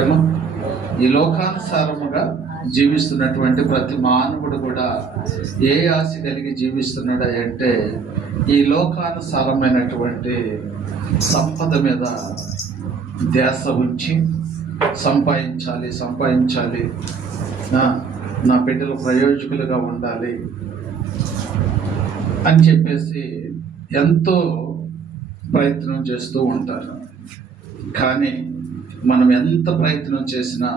ఏమో ఈ లోకానుసారముగా జీవిస్తున్నటువంటి ప్రతి మానవుడు కూడా ఏ ఆశ కలిగి జీవిస్తున్నాడు అంటే ఈ లోకానుసారమైనటువంటి సంపద మీద ధ్యాస ఉంచి సంపాదించాలి, నా బిడ్డలు ప్రయోజకులుగా ఉండాలి అని చెప్పేసి ఎంతో ప్రయత్నం చేస్తూ ఉంటారు. కానీ మనం ఎంత ప్రయత్నం చేసినా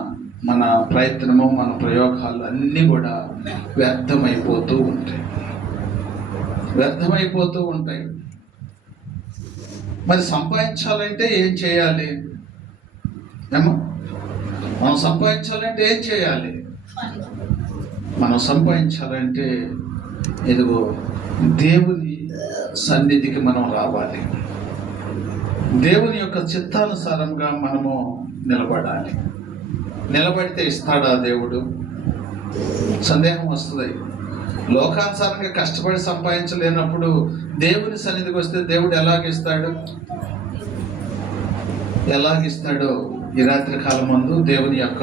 మన ప్రయత్నము, మన ప్రయోగాలు అన్నీ కూడా వ్యర్థమైపోతూ ఉంటాయి. మరి సంపాదించాలంటే ఏం చేయాలి? ఏమో మనం సంపాదించాలంటే ఏం చేయాలి? మనం సంపాదించాలంటే ఇదిగో దేవుని సన్నిధికి మనం రావాలి. దేవుని యొక్క చిత్తానుసారంగా మనము నిలబడాలి. నిలబడితే ఇస్తాడా దేవుడు? సందేహం వస్తుంది. లోకానుసారంగా కష్టపడి సంపాదించలేనప్పుడు దేవుని సన్నిధికి వస్తే దేవుడు ఎలాగిస్తాడో ఈ రాత్రి కాలం ముందు దేవుని యొక్క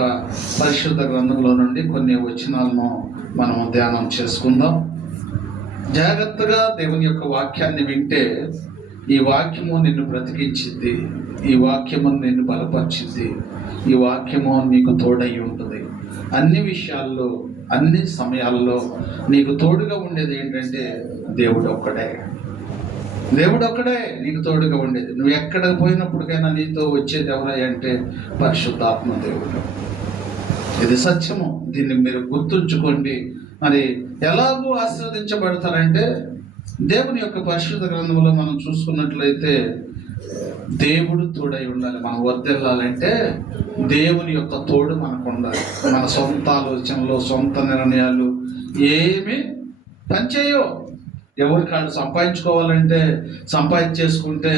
పరిశుద్ధ గ్రంథంలో నుండి కొన్ని వచనాలను మనం ధ్యానం చేసుకుందాం. జాగ్రత్తగా దేవుని యొక్క వాక్యాన్ని వింటే ఈ వాక్యము నిన్ను బ్రతికించింది, ఈ వాక్యము నిన్ను బలపరిచింది, ఈ వాక్యము నీకు తోడై ఉంటుంది. అన్ని విషయాల్లో, అన్ని సమయాల్లో నీకు తోడుగా ఉండేది ఏంటంటే దేవుడు ఒక్కడే నీకు తోడుగా ఉండేది. నువ్వు ఎక్కడ పోయినప్పటికైనా నీతో వచ్చేది ఎవరై అంటే పరిశుద్ధాత్మ దేవుడు. ఇది సత్యము. దీన్ని మీరు గుర్తుంచుకోండి. మరి ఎలాగూ ఆశీర్వదించబడతారంటే దేవుని యొక్క పరిశుద్ధ గ్రంథంలో మనం చూసుకున్నట్లయితే దేవుడు తోడై ఉండాలి. మనం వర్ధిల్లాలంటే దేవుని యొక్క తోడు మనకు ఉండాలి. మన సొంత ఆలోచనలు, సొంత నిర్ణయాలు ఏమి పనిచేయవు. ఎవరికి వాళ్ళు సంపాదించుకోవాలంటే సంపాదించేసుకుంటే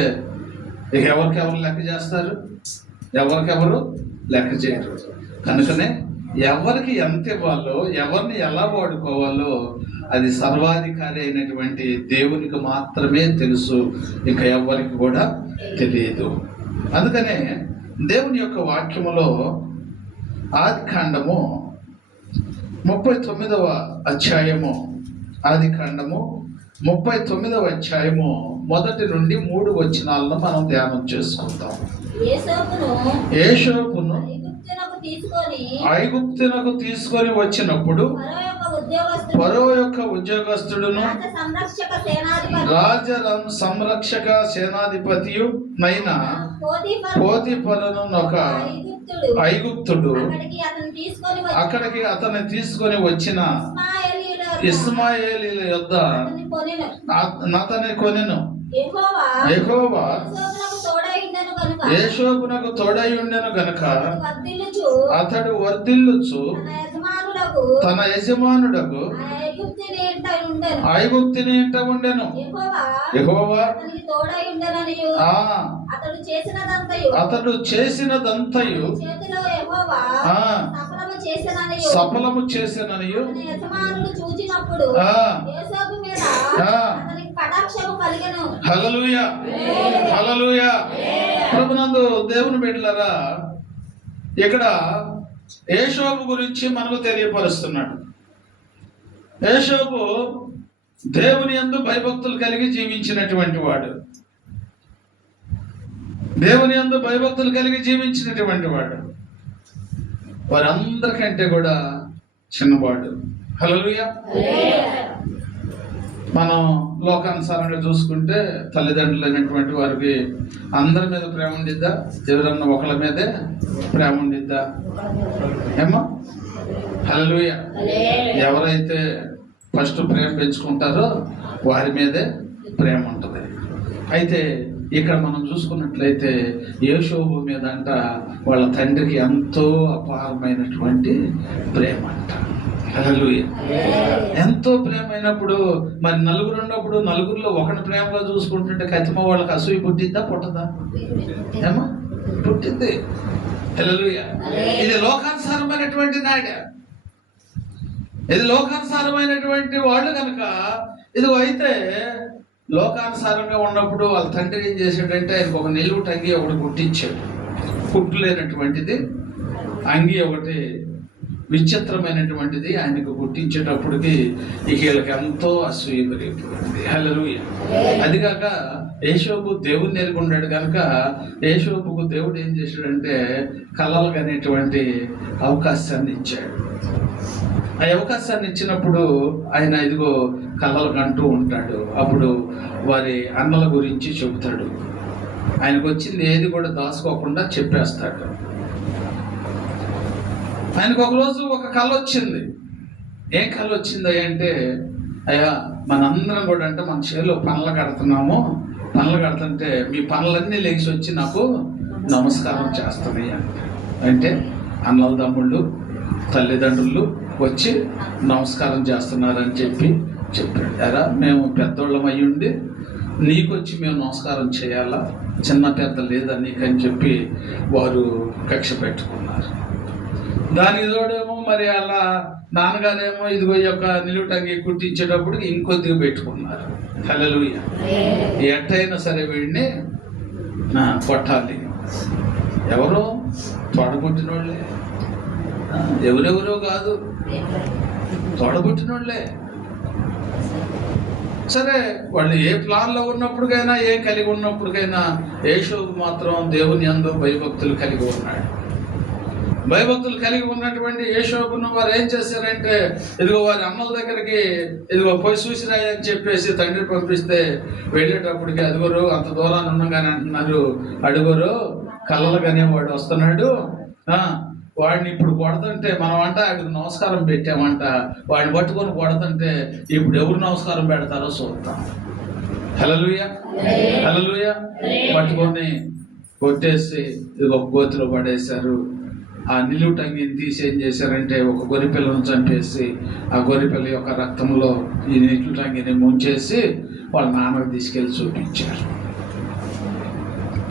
ఇక ఎవరికెవరు లెక్క చేస్తారు? ఎవరికెవరు లెక్క చేయరు. కనుకనే ఎవరికి ఎంత ఇవ్వాలో, ఎవరిని ఎలా వాడుకోవాలో అది సర్వాధికారి అయినటువంటి దేవునికి మాత్రమే తెలుసు. ఇంకా ఎవరికి కూడా తెలియదు. అందుకనే దేవుని యొక్క వాక్యములో ఆదికాండము 39వ అధ్యాయము, ఆదికాండము 39వ అధ్యాయము 1 నుండి 3 వచనాలను మనం ధ్యానం చేసుకుందాం. యోసేపును ఐగుప్తునకు తీసుకొని వచ్చినప్పుడు ఫరో యొక్క ఉద్యోగస్తుడును రాజ సంరక్షక సేనాధిపతియు నైన పోతీఫరును ఒక ఐగుప్తుడు అక్కడికి అతన్ని తీసుకొని వచ్చిన ఇష్మాయేలీయుల యొద్ద అతని కొనెను. యెహోవా యోసేపునకు తోడై ఉండెను గనుక అతడు వర్ధిల్లుచు తన యజమానుడకు ఐగుప్తుని ఇంట ఉండెను. యెహోవా అతడు చేసినదంతయు సఫలము చేసిననియు హల్లెలూయా, హల్లెలూయా. ప్రభునందు దేవుని బిడ్డలారా, ఇక్కడ యోసేపు గురించి మనకు తెలియపరుస్తున్నాడు. యోసేపు దేవుని యందు భయభక్తులు కలిగి జీవించినటువంటి వాడు. దేవుని యందు భయభక్తులు కలిగి జీవించినటువంటి వాడు. వారందరికంటే కూడా చిన్నవాడు. హల్లెలూయా. మనం లోకానుసారంగా చూసుకుంటే తల్లిదండ్రులు అయినటువంటి వారికి అందరి మీద ప్రేమ ఉండిద్దా? ఎవరన్నా ఒకళ్ళ మీదే ప్రేమ ఉండిద్దా? ఏమో హల్లెలూయా. ఎవరైతే ఫస్ట్ ప్రేమ పెంచుకుంటారో వారి మీదే ప్రేమ ఉంటుంది. అయితే ఇక్కడ మనం చూసుకున్నట్లయితే యోసేపు మీద అంట వాళ్ళ తండ్రికి ఎంతో అపారమైనటువంటి ప్రేమ అంట. హల్లెలూయా. ఎంతో ప్రేమ అయినప్పుడు మరి నలుగురు ఉన్నప్పుడు నలుగురిలో ఒకటి ప్రేమగా చూసుకుంటుంటే ఖచ్చితంగా వాళ్ళకి అసూయ పుట్టిద్దా పుట్టదా? ఏమో పుట్టింది. హల్లెలూయా. ఇది లోకానుసారమైనటువంటి నాడ, ఇది లోకానుసారమైనటువంటి వాళ్ళు కనుక ఇది అయితే లోకానుసారంగా ఉన్నప్పుడు వాళ్ళ తండ్రి ఏం చేశాడంటే ఆయనకు ఒక నిలువు టంగి ఒకటి కుట్టించాడు. కుట్టు లేనటువంటిది అంగి ఒకటి విచిత్రమైనటువంటిది ఆయనకు గుర్తించేటప్పటికి వీళ్ళకి ఎంతో అసూయ పెరిగిపోయింది. హల్లెలూయా. అది కాక యేషోబు దేవుణ్ణి ఎరుగున్నాడు కనుక యేషోబుకు దేవుడు ఏం చేశాడంటే కలలు అనేటువంటి అవకాశాన్ని ఇచ్చాడు. ఆ అవకాశాన్ని ఇచ్చినప్పుడు ఆయన ఇదిగో కలలు కంటూ ఉంటాడు. అప్పుడు వారి అన్నల గురించి చెబుతాడు. ఆయనకు వచ్చింది ఏది కూడా దాచుకోకుండా చెప్పేస్తాడు. ఆయనకు ఒకరోజు ఒక కళ వచ్చింది. ఏం కళ వచ్చింది అంటే, అయ్యా మనందరం కూడా అంటే మన చేలో పనులు కడుతున్నాము, పనులు కడుతుంటే మీ పనులన్నీ లేచి వచ్చి నాకు నమస్కారం చేస్తున్నాయి అంటే అన్నల తమ్ముళ్ళు తల్లిదండ్రులు వచ్చి నమస్కారం చేస్తున్నారని చెప్పాడు. ఎరా మేము పెద్దోళ్ళం అయ్యుండి నీకు వచ్చి మేము నమస్కారం చేయాలా, చిన్న పెద్ద లేదా నీకని చెప్పి వారు కక్ష పెట్టుకున్నారు. దానికి తోడేమో మరి అలా నాన్నగారేమో ఇదిగో యొక్క నిలువుటంగి కుట్టించేటప్పుడు ఇంకొద్దిగా పెట్టుకున్నారు. హల్లెలూయా. ఎట్టయినా సరే వీడిని కొట్టాలి. ఎవరో తోడబుట్టిన వాళ్ళే, ఎవరెవరో కాదు, తోడబుట్టిన వాళ్ళే. సరే వాళ్ళు ఏ ప్లాన్లో ఉన్నప్పటికైనా ఏం కలిగి ఉన్నప్పటికైనా యేషోబు మాత్రం దేవుని యందు భయభక్తులు కలిగి ఉన్నాడు. భయభక్తులు కలిగి ఉన్నటువంటి యేషోబును వారు ఏం చేశారంటే ఇదిగో వారి అమ్మల దగ్గరికి ఇదిగో పోయి చూసిరాయి అని చెప్పేసి తండ్రి పంపిస్తే వెళ్ళేటప్పటికి అడుగురు అంత దూరాన్ని ఉండగానే అంటున్నారు, అడుగురు కళ్ళలుగానే వాడు వస్తున్నాడు, వాడిని ఇప్పుడు కొడుతుంటే మనం అంట ఆడికి నమస్కారం పెట్టామంట, వాడిని పట్టుకొని కొడుతుంటే ఇప్పుడు ఎవరు నమస్కారం పెడతారో చూద్దాం. హల్లెలూయా హల్లెలూయా. పట్టుకొని కొట్టేసి ఇదిగో గోతిలో పడేశారు. ఆ నిలువుటంగిని తీసి ఏం చేశారంటే ఒక గొర్రెపిల్లను చంపేసి ఆ గొర్రెపిల్ల యొక్క రక్తంలో ఈ నిలువుటంగిని ముంచేసి వాళ్ళ నాన్నకు తీసుకెళ్ళి చూపించారు.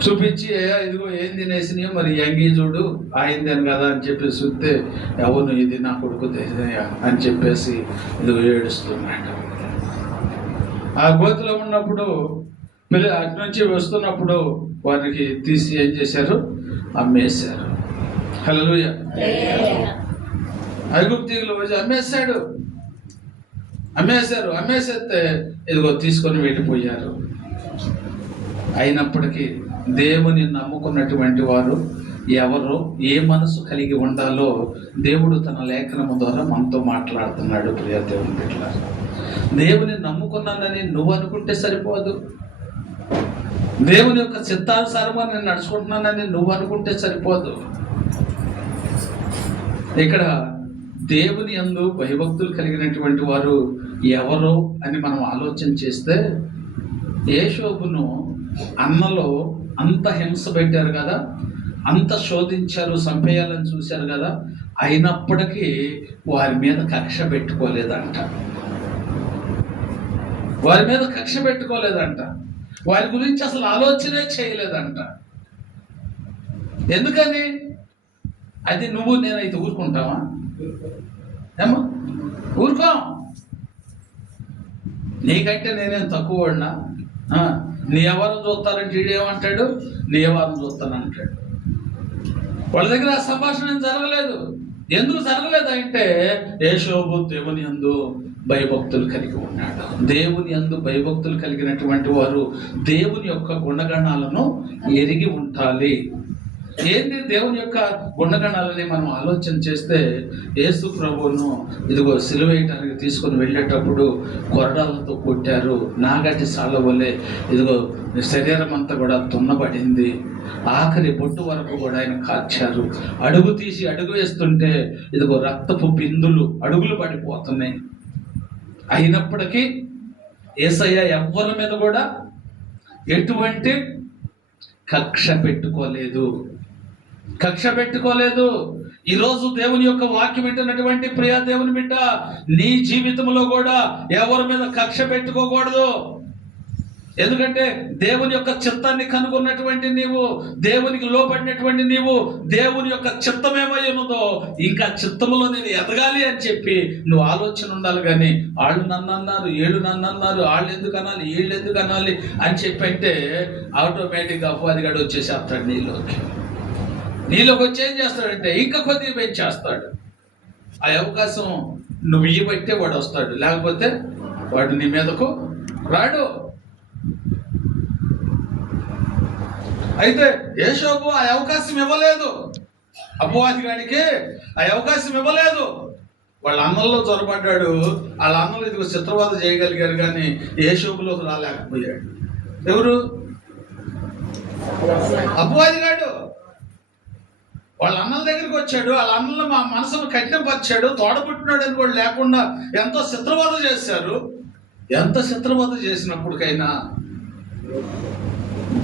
చూపించి ఇదిగో ఏం తినేసినాయో మరి అంగి చూడు ఆయిందేను కదా అని చెప్పి చూస్తే అవును ఇది నా కొడుకు అని చెప్పేసి ఇదిగో ఏడుస్తున్నాడు. ఆ గోతిలో ఉన్నప్పుడు అటు నుంచి వస్తున్నప్పుడు వారికి తీసి ఏం చేశారు, అమ్మేశారు. హల్లెలూయా. ఐగుప్తీయులు వచ్చి అమ్మేశారు. అమ్మేసేస్తే ఇదిగో తీసుకొని వెళ్ళిపోయారు. అయినప్పటికీ దేవుని నమ్ముకున్నటువంటి వారు ఎవరో ఏ మనసు కలిగి ఉండాలో దేవుడు తన లేఖనము ద్వారా మనతో మాట్లాడుతున్నాడు. ప్రియ దేవుని బిడ్డలారా, దేవుని నమ్ముకున్నానని నువ్వు అనుకుంటే సరిపోదు. దేవుని యొక్క చిత్తానుసారంగా నేను నడుచుకుంటున్నానని నువ్వు అనుకుంటే సరిపోదు. ఇక్కడ దేవుని యందు భయభక్తులు కలిగినటువంటి వారు ఎవరో అని మనం ఆలోచన చేస్తే యేషోబును అన్నలో అంత హింస పెట్టారు కదా, అంత శోధించారు, చంపేయాలని చూశారు కదా, అయినప్పటికీ వారి మీద కక్ష పెట్టుకోలేదంట. వారి గురించి అసలు ఆలోచనే చేయలేదంట. ఎందుకని? అది నువ్వు నేనైతే ఊరుకుంటావా? ఏమో ఊరుకో. నీకంటే నేనేం తక్కువ వాడినా? నీ ఎవరిని చూస్తారంటే వీడేమంటాడు, నీ ఎవరిని చూస్తానంటాడు. వాళ్ళ దగ్గర ఆ సంభాషణ జరగలేదు. ఎందుకు జరగలేదు అంటే యేషోబు దేవుని యందు భయభక్తులు కలిగి ఉన్నాడు. దేవుని యందు భయభక్తులు కలిగినటువంటి వారు దేవుని యొక్క గుణగణాలను ఎరిగి ఉండాలి. ఏంటి దేవుని యొక్క గుణగణాలని మనం ఆలోచన చేస్తే యేసు ప్రభువును ఇదిగో సిలువేయటానికి తీసుకొని వెళ్ళేటప్పుడు కొరడాలతో కొట్టారు. నాగటి సాళ్ళ వల్లే ఇదిగో శరీరం అంతా కూడా తున్నబడింది. ఆఖరి బొట్టు వరకు కూడా ఆయన కార్చారు. అడుగు తీసి అడుగు వేస్తుంటే ఇదిగో రక్తపు బిందులు అడుగులు పడిపోతున్నాయి. అయినప్పటికీ యేసయ్య ఎవ్వరి మీద కూడా ఎటువంటి కక్ష పెట్టుకోలేదు. ఈరోజు దేవుని యొక్క వాక్యం వింటున్నటువంటి ప్రియ దేవుని బిడ్డ, నీ జీవితంలో కూడా ఎవరి మీద కక్ష పెట్టుకోకూడదు. ఎందుకంటే దేవుని యొక్క చిత్తాన్ని కనుగొన్నటువంటి నీవు, దేవునికి లోపడినటువంటి నీవు, దేవుని యొక్క చిత్తం ఏమై ఉన్నదో ఇంకా చిత్తములో నేను ఎదగాలి అని చెప్పి నువ్వు ఆలోచన ఉండాలి. కానీ వాళ్ళు నన్ను అన్నారు, ఏళ్ళు నన్ను అన్నారు, వాళ్ళు ఎందుకు అనాలి, వీళ్ళు ఎందుకు అనాలి అని చెప్పి అంటే ఆటోమేటిక్గా అపవాదిగాడు వచ్చేసేస్తాడు నీలోకి. నీలోకి వచ్చి ఏం చేస్తాడంటే ఇంకా కొద్దిగా పెంచేస్తాడు. ఆ అవకాశం నువ్వు ఇయ్యబట్టే వాడు వస్తాడు, లేకపోతే వాడు నీ మీదకు రాడు. అయితే యోసేపు ఆ అవకాశం ఇవ్వలేదు, అపవాదిగాడికి ఆ అవకాశం ఇవ్వలేదు. వాళ్ళ అన్నల్లో చొరబడ్డాడు. వాళ్ళ అన్నలు ఇదిగో చిత్రవద చేయగలిగారు, కానీ యోసేపులోకి రాలేకపోయాడు. ఎవరు? అపవాదిగాడు. వాళ్ళ అన్నల దగ్గరికి వచ్చాడు, వాళ్ళ అన్నలు మా మనసును కఠినపరిచాడు, తోడబుట్టినాడు అని కూడా లేకుండా ఎంతో చిత్రవద చేశారు. ఎంత చిత్రవద చేసినప్పటికైనా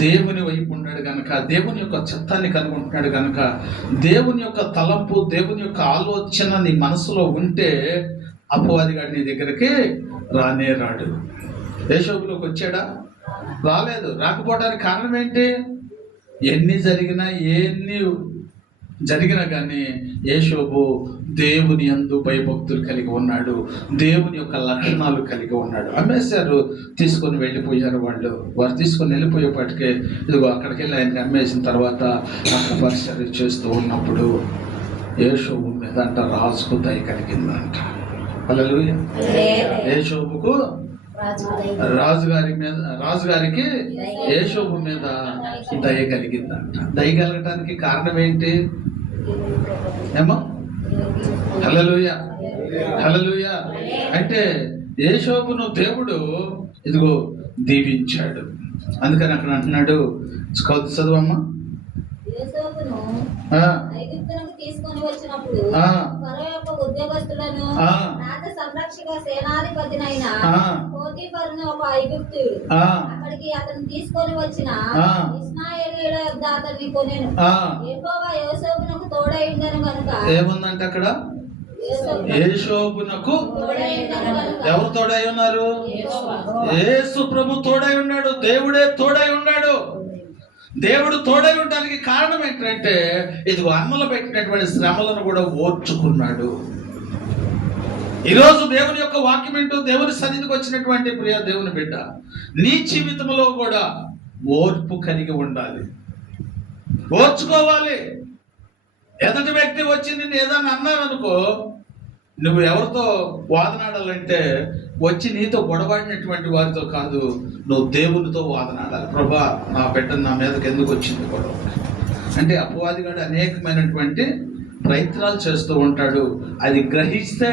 దేవుని వైపు ఉన్నాడు కనుక, దేవుని యొక్క చిత్తాన్ని కనుగొంటున్నాడు కనుక, దేవుని యొక్క తలంపు, దేవుని యొక్క ఆలోచన నీ మనసులో ఉంటే అపవాదిగాడు నీ దగ్గరికి రానే రాడు. యోసేపులోకి వచ్చాడా? రాలేదు. రాకపోవడానికి కారణం ఏంటి? ఎన్ని జరిగినా కానీ యోసేపు దేవుని యందు భయభక్తులు కలిగి ఉన్నాడు, దేవుని యొక్క లక్షణాలు కలిగి ఉన్నాడు. అమ్మేశారు, తీసుకొని వెళ్ళిపోయారు. వారు తీసుకొని వెళ్ళిపోయేపాటికే ఇదిగో అక్కడికి వెళ్ళి ఆయనకి అమ్మేసిన తర్వాత అక్కడ పరిచర్య చేస్తూ ఉన్నప్పుడు యోసేపు మీద అంట రాజుకు దయ కలిగిందంట. హల్లెలూయా. యోసేపుకు రాజుగారికి యోసేపు మీద దయ కలిగిందంట. దయ కలగటానికి కారణం ఏంటి? ఏమో హల్లెలూయా, హల్లెలూయా. అంటే యోసేపును దేవుడు ఇదిగో దీవించాడు. అందుకని అక్కడ అంటున్నాడు, చదువమ్మా. తీసుకొని వచ్చినప్పుడు ఫరో యొక్క ఉద్యోగస్తులను సంరక్షక సేనాధిపతినైన పోతీఫరును ఒక ఐగుప్తీయుడు అక్కడికి అతను తీసుకొని వచ్చిన ఇశ్మాయేలీయుల యొద్ద అతన్ని కొనెను. యెహోవా యోసేపునకు తోడై ఉండెను గనుక. ఏముందంటే అక్కడ యోసేపునకు ఎవరు తోడై ఉన్నారు? యేసు ప్రభు తోడై ఉన్నాడు. దేవుడే తోడై ఉన్నాడు. దేవుడు తోడై ఉండడానికి కారణం ఏంటంటే ఇదిగో అన్నలు పెట్టినటువంటి శ్రమలను కూడా ఓర్చుకున్నాడు. ఈరోజు దేవుని యొక్క వాక్యం ఏంటో, దేవుని సన్నిధికి వచ్చినటువంటి ప్రియ దేవుని బిడ్డ, నీ జీవితంలో కూడా ఓర్పు కలిగి ఉండాలి, ఓర్చుకోవాలి. ఎదుటి వ్యక్తి వచ్చి నిన్ను ఏదైనా అన్నారనుకో, నువ్వు ఎవరితో వాదనాడాలంటే వచ్చి నీతో గొడవడినటువంటి వారితో కాదు, నువ్వు దేవునితో వాదనాడాలి. ప్రభా, నా బిడ్డ నా మీదకి ఎందుకు వచ్చింది గొడవ అంటే, అపవాదిగాడు అనేకమైనటువంటి ప్రయత్నాలు చేస్తూ ఉంటాడు. అది గ్రహిస్తే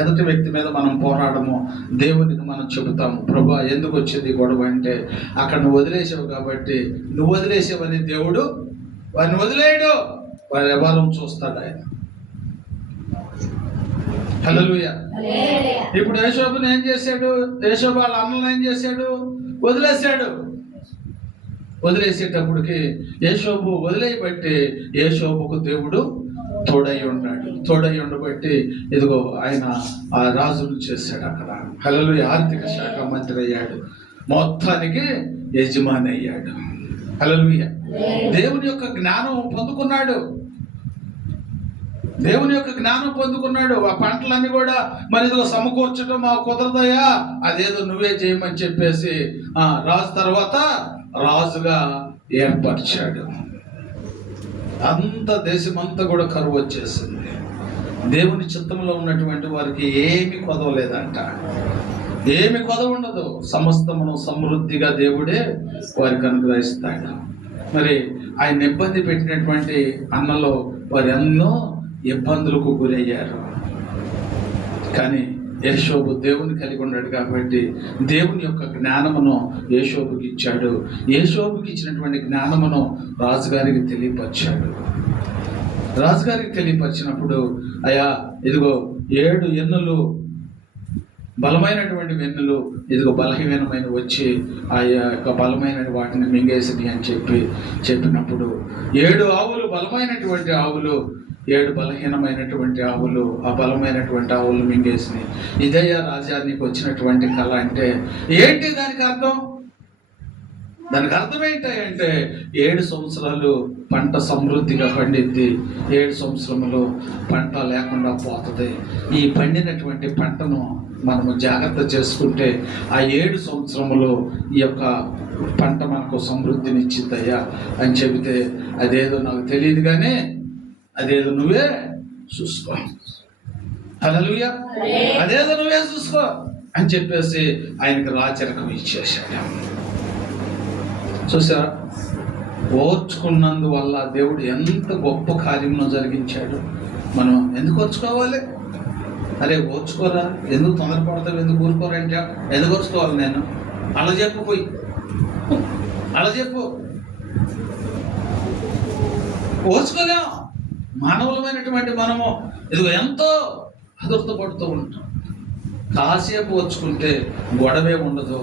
ఎదుటి వ్యక్తి మీద మనం పోరాడము, దేవునికి మనం చెబుతాము, ప్రభా ఎందుకు వచ్చింది గొడవ అంటే, అక్కడ నువ్వు వదిలేసావు కాబట్టి, నువ్వు వదిలేసావని దేవుడు వారిని వదిలేయడు, వారి వ్యవహారం చూస్తాడు ఆయన. హల్లెలూయా. ఇప్పుడు యోసేపుని ఏం చేశాడు? యోసేపు వాళ్ళ అన్నలను ఏం చేశాడు? వదిలేశాడు. వదిలేసేటప్పటికి యోసేపు వదిలేయబట్టి యోసేపుకు దేవుడు తోడై ఉన్నాడు. తోడై ఉండబట్టి ఇదిగో ఆయన ఆ రాజును చేశాడు అక్కడ. హల్లెలూయా. ఆర్థిక శాఖ మంత్రి అయ్యాడు, మొత్తానికి యజమాని అయ్యాడు. హల్లెలూయా. దేవుని యొక్క జ్ఞానం పొందుకున్నాడు. దేవుని యొక్క జ్ఞానం పొందుకున్నాడు. ఆ పంటలన్నీ కూడా మరి ఇదిగో సమకూర్చడం మా కుదరదయ్యా, అదేదో నువ్వే చేయమని చెప్పేసి రాజు తర్వాత రాజుగా ఏర్పరిచాడు. అంత దేశమంతా కూడా కరువు వచ్చేసింది. దేవుని చిత్తంలో ఉన్నటువంటి వారికి ఏమి కొదవలేదంట, ఏమి కొదవ ఉండదు. సమస్తమును సమృద్ధిగా దేవుడే వారికి అనుగ్రహిస్తాడు. మరి ఆయన ఇబ్బంది పెట్టినటువంటి అన్నలో వారు ఎన్నో ఇబ్బందులకు గురయ్యారు. కానీ యోసేపు దేవుని కలిగి ఉన్నాడు కాబట్టి దేవుని యొక్క జ్ఞానమును యోసేపుకి ఇచ్చాడు. యోసేపుకి ఇచ్చినటువంటి జ్ఞానమును రాజుగారికి తెలియపరిచాడు. రాజుగారికి తెలియపరిచినప్పుడు, అయ్యా ఇదిగో 7 ఎన్నులు బలమైనటువంటి వెన్నులు ఇదిగో బలహీనమైన వచ్చి ఆ యొక్క బలమైన వాటిని మింగేసినాయి అని చెప్పినప్పుడు 7 ఆవులు బలమైనటువంటి ఆవులు, 7 బలహీనమైనటువంటి ఆవులు, ఆ బలమైనటువంటి ఆవులు మింగేసినాయి. ఇదయ్యా రాజ్యానికి వచ్చినటువంటి కళ అంటే ఏంటి? దానికి అర్థం ఏంటంటే 7 సంవత్సరాలు పంట సమృద్ధిగా పండిద్ది, 7 సంవత్సరములు పంట లేకుండా పోతుంది. ఈ పండినటువంటి పంటను మనము జాగ్రత్త చేసుకుంటే ఆ 7 సంవత్సరములు ఈ యొక్క పంట మనకు సమృద్ధినిచ్చిద్దయ్యా అని చెబితే, అదేదో నాకు తెలియదు కానీ అదేదో నువ్వే చూసుకో. హల్లెలూయా. అదేదో నువ్వే చూసుకో అని చెప్పేసి ఆయనకి రాచరికం ఇచ్చేశాడు. చూసారా, ఓర్చుకున్నందువల్ల దేవుడు ఎంత గొప్ప కార్యమును జరిగించాడు. మనం ఎందుకు ఓర్చుకోవాలి? అరే ఓర్చుకోరా, ఎందుకు తొందరపడతావు, ఎందుకు ఊరుకోరంటే ఎందుకు ఓర్చుకోవాలి? నేను అలా చెప్పు, పోయి అలా చెప్పు. ఓర్చుకోలేం. మానవులమైనటువంటి మనము ఇదిగో ఎంతో అదుర్తపడుతూ ఉంటాం. కాసేపు ఓర్చుకుంటే గొడవే ఉండదు.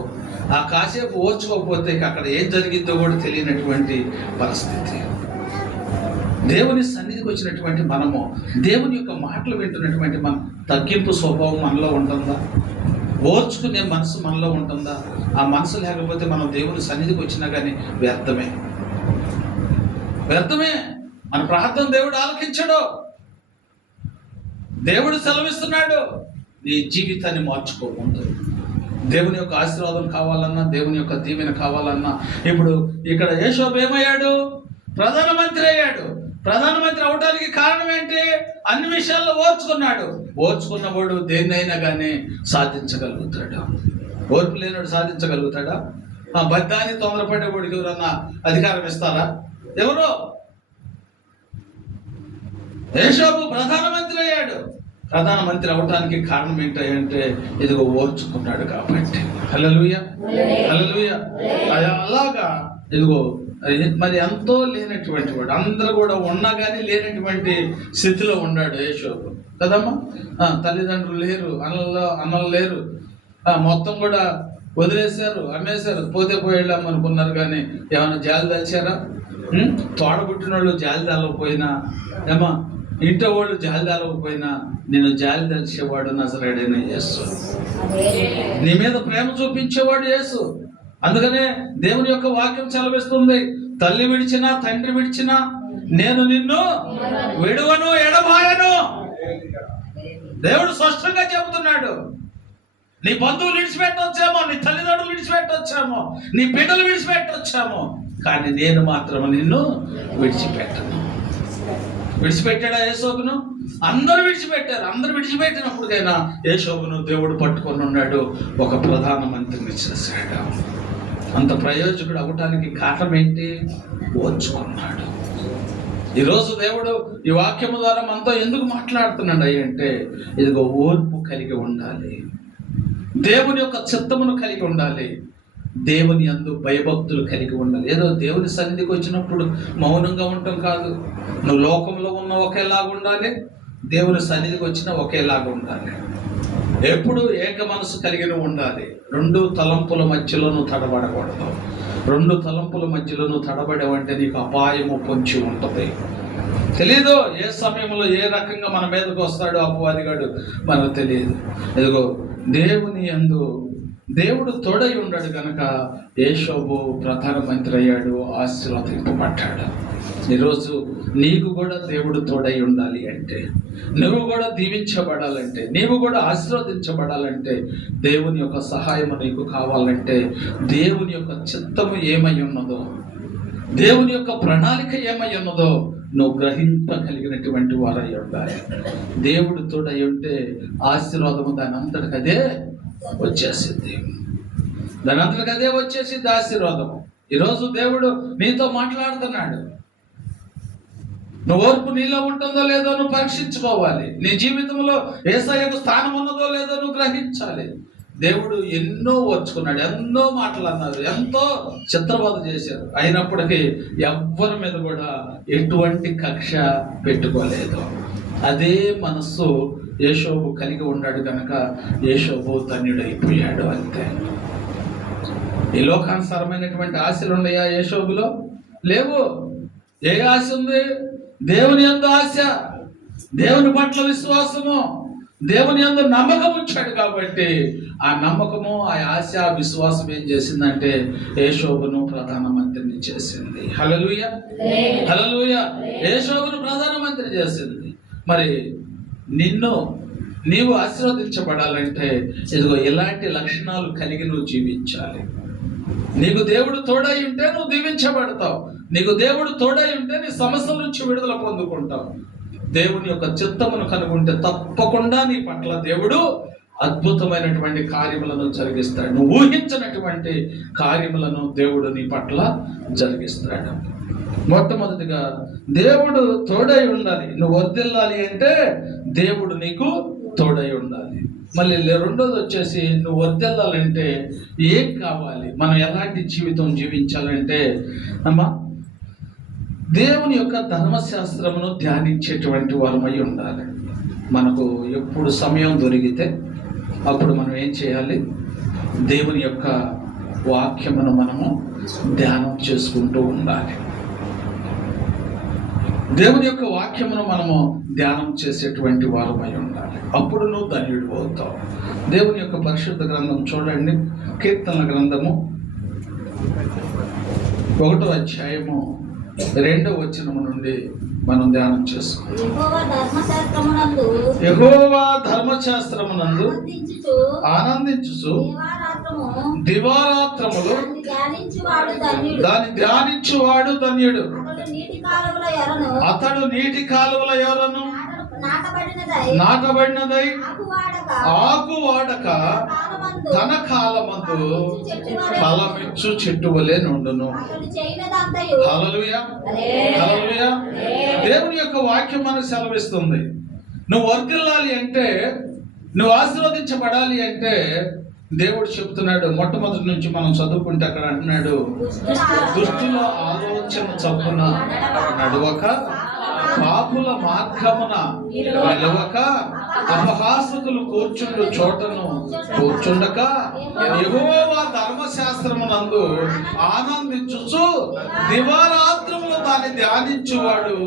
ఆ కాసేపు ఓర్చుకోకపోతే అక్కడ ఏం జరిగిద్దో కూడా తెలియనటువంటి పరిస్థితి. దేవుని సన్నిధికి వచ్చినటువంటి మనము, దేవుని యొక్క మాటలు వింటున్నటువంటి మనం, తగ్గింపు స్వభావం మనలో ఉంటుందా? ఓర్చుకునే మనసు మనలో ఉంటుందా? ఆ మనసు లేకపోతే మనం దేవుని సన్నిధికి వచ్చినా కానీ వ్యర్థమే. మన ప్రార్థన దేవుడు ఆలకించడు. దేవుడు సెలవిస్తున్నాడు, నీ జీవితాన్ని మార్చుకోకుండా. దేవుని యొక్క ఆశీర్వాదం కావాలన్నా, దేవుని యొక్క దీవెన కావాలన్నా, ఇప్పుడు ఇక్కడ యోసేపు ఏమయ్యాడు? ప్రధానమంత్రి అయ్యాడు. ప్రధానమంత్రి అవడానికి కారణం ఏంటి? అన్ని విషయాల్లో ఓర్చుకున్నాడు. ఓర్చుకున్నవాడు దేన్నైనా కానీ సాధించగలుగుతాడు. ఓర్పు లేనివాడు సాధించగలుగుతాడా? బద్దాన్ని తొందరపడేవాడికి ఎవరన్నా అధికారం ఇస్తారా? ఎవరు? యోసేపు ప్రధానమంత్రి అయ్యాడు. ప్రధానమంత్రి అవటానికి కారణం ఏంటంటే ఇదిగో ఓర్చుకున్నాడు కాబట్టి. హల్లెలూయా, హల్లెలూయా. అలాగా ఇదిగో మరి ఎంతో లేనటువంటి వాడు, అందరూ కూడా ఉన్నా కానీ లేనటువంటి స్థితిలో ఉన్నాడు యోసేపు కదమ్మా. తల్లిదండ్రులు లేరు, అన్నలు లేరు, మొత్తం కూడా వదిలేశారు, అమ్మేశారు. పోతే పోయేళ్ళాం అనుకున్నారు కానీ ఏమైనా జాలి దాల్చారా? తోడబుట్టిన వాళ్ళు జాలి దాలకపోయినా, ఏమా ఇంట్లో వాళ్ళు జాలి దాలకపోయినా నేను జాలి దాల్చేవాడు నజరేయుడైన యేసు. నీ మీద ప్రేమ చూపించేవాడు యేసు. అందుకనే దేవుని యొక్క వాక్యం సెలవిస్తుంది, తల్లి విడిచినా తండ్రి విడిచినా నేను నిన్ను విడువను ఎడబాయను. దేవుడు స్పష్టంగా చెబుతున్నాడు. నీ బంధువులు విడిచిపెట్టొచ్చామో, నీ తల్లిదండ్రులు విడిచిపెట్టొచ్చామో, నీ బిడ్డలు విడిచిపెట్టొచ్చామో, కానీ నేను మాత్రం నిన్ను విడిచిపెట్టను. విడిచిపెట్టాడా యేసోబును? అందరూ విడిచిపెట్టారు. అందరూ విడిచిపెట్టినప్పటికైనా యేసోబును దేవుడు పట్టుకొని ఉన్నాడు, ఒక ప్రధానమంత్రిని చేశాడు. అంత ప్రయోజకుడు అవటానికి కారణం ఏంటి? ఓర్చుకున్నాడు. ఈరోజు దేవుడు ఈ వాక్యము ద్వారా మనతో ఎందుకు మాట్లాడుతున్నాడు అంటే ఇదిగో ఓర్పు కలిగి ఉండాలి, దేవుని యొక్క చిత్తమును కలిగి ఉండాలి, దేవుని యందు భయభక్తులు కలిగి ఉండాలి. ఏదో దేవుని సన్నిధికి వచ్చినప్పుడు మౌనంగా ఉండటం కాదు. నువ్వు లోకంలో ఉన్న ఒకేలాగా ఉండాలి, దేవుని సన్నిధికి వచ్చిన ఒకేలాగా ఉండాలి. ఎప్పుడు ఏక మనసు కలిగిన ఉండాలి. రెండు తలంపుల మధ్యలో నువ్వు తడబడకూడదు. రెండు తలంపుల మధ్యలో నువ్వు తడబడేవంటే నీకు అపాయము పొంచి ఉంటుంది. తెలీదు ఏ సమయంలో ఏ రకంగా మన మీదకు వస్తాడో అపవాదిగాడు మనకు తెలియదు. ఇదిగో దేవుని యందు దేవుడు తోడై ఉన్నాడు కనుక యోసేపు ప్రధానమంత్రి అయ్యాడు, ఆశీర్వదింపబడ్డాడు. ఈరోజు నీకు కూడా దేవుడు తోడై ఉండాలి అంటే, నువ్వు కూడా దీవించబడాలంటే, నీవు కూడా ఆశీర్వదించబడాలంటే, దేవుని యొక్క సహాయము నీకు కావాలంటే, దేవుని యొక్క చిత్తము ఏమై ఉన్నదో, దేవుని యొక్క ప్రణాళిక ఏమై ఉన్నదో నువ్వు గ్రహింపగలిగినటువంటి వారై ఉండాలి. దేవుడు తోడై ఉంటే ఆశీర్వాదము దాని అంతటికి అదే వచ్చేసింది. దాని అంతటికి అదే వచ్చేసింది ఆశీర్వాదము. ఈరోజు దేవుడు నీతో మాట్లాడుతున్నాడు. నువ్వు ఓర్పు నీలో ఉంటుందో లేదో నువ్వు పరీక్షించుకోవాలి. నీ జీవితంలో యేసయ్యకు స్థానం ఉన్నదో లేదో నువ్వు గ్రహించాలి. దేవుడు ఎన్నో ఓర్చుకున్నాడు, ఎన్నో మాటలు అన్నారు, ఎంతో చిత్రవద చేశారు. అయినప్పటికీ ఎవ్వరి మీద కూడా ఎటువంటి కక్ష పెట్టుకోలేదు. అదే మనస్సు యోసేపు కలిగి ఉన్నాడు కనుక యోసేపు ధన్యుడైపోయాడు. అంతే. ఈ లోకానుసారమైనటువంటి ఆశలు ఉన్నాయా యోసేపులో? లేవు. ఏ ఆశ ఉంది? దేవుని యందు ఆశ, దేవుని పట్ల విశ్వాసము, దేవుని యందు నమ్మకం ఉంచాడు కాబట్టి ఆ నమ్మకము, ఆ ఆశ, ఆ విశ్వాసం ఏం చేసిందంటే యోసేపును ప్రధానమంత్రిని చేసింది. హల్లెలూయా, హల్లెలూయా. యోసేపును ప్రధానమంత్రి చేసింది. మరి నీవు ఆశీర్వదించబడాలంటే ఇదిగో ఇలాంటి లక్షణాలు కలిగి నువ్వు జీవించాలి. నీకు దేవుడు తోడై ఉంటే నువ్వు దీవించబడతావు. నీకు దేవుడు తోడై ఉంటే నీ సమస్యల నుంచి విడుదల పొందుకుంటావు. దేవుని యొక్క చిత్తమును కనుగొంటే తప్పకుండా నీ పట్ల దేవుడు అద్భుతమైనటువంటి కార్యములను జరిగిస్తాడు. నువ్వు ఊహించినటువంటి కార్యములను దేవుడు నీ పట్ల జరిగిస్తాడు. మొట్టమొదటిగా దేవుడు తోడై ఉండాలి. నువ్వు వర్ధిల్లాలి అంటే దేవుడు నీకు తోడై ఉండాలి. మళ్ళీ రెండోది వచ్చేసి నువ్వు వర్ధిల్లాలంటే ఏం కావాలి, మనం ఎలాంటి జీవితం జీవించాలంటే అమ్మా దేవుని యొక్క ధర్మశాస్త్రమును ధ్యానించేటువంటి వారమై ఉండాలి. మనకు ఎప్పుడు సమయం దొరికితే అప్పుడు మనం ఏం చేయాలి, దేవుని యొక్క వాక్యమును మనము ధ్యానం చేసుకుంటూ ఉండాలి. దేవుని యొక్క వాక్యమును మనము ధ్యానం చేసేటువంటి వారమై ఉండాలి. అప్పుడు నువ్వు ధన్యుడు అవుతావు. దేవుని యొక్క పరిశుద్ధ గ్రంథం చూడండి, కీర్తనల గ్రంథము 1వ అధ్యాయము 2వ వచనము నుండి మనం ధ్యానం చేసుకుందాం. యెహోవా ధర్మశాస్త్రమునందు ఆనందించుచు దివారాత్రములు దాన్ని ధ్యానించువాడు ధన్యుడు. అతడు నీటి కాలువల ఎవరను నాటబడినదై ఆకు వాడక తన కాలమందు ఫలమిచ్చు చెట్టు వలె నుండును. హల్లెలూయా, హల్లెలూయా. దేవుని యొక్క వాక్యం మనకు సెలవిస్తుంది. నువ్వు వర్ధిల్లాలి అంటే, నువ్వు ఆశీర్వదించబడాలి అంటే దేవుడు చెప్తున్నాడు. మొట్టమొదటి నుంచి మనం చదువుకుంటే అక్కడ అంటున్నాడు, దుష్టుల ఆలోచన చొప్పున నడవక, పాపుల మార్గమున నిలవక, అపహాసకులు కూర్చుండు చోటను కూర్చుండక, యెహోవా ధర్మశాస్త్రమునందు ఆనందించుచు దివారాత్రములు దాన్ని ధ్యానించువాడు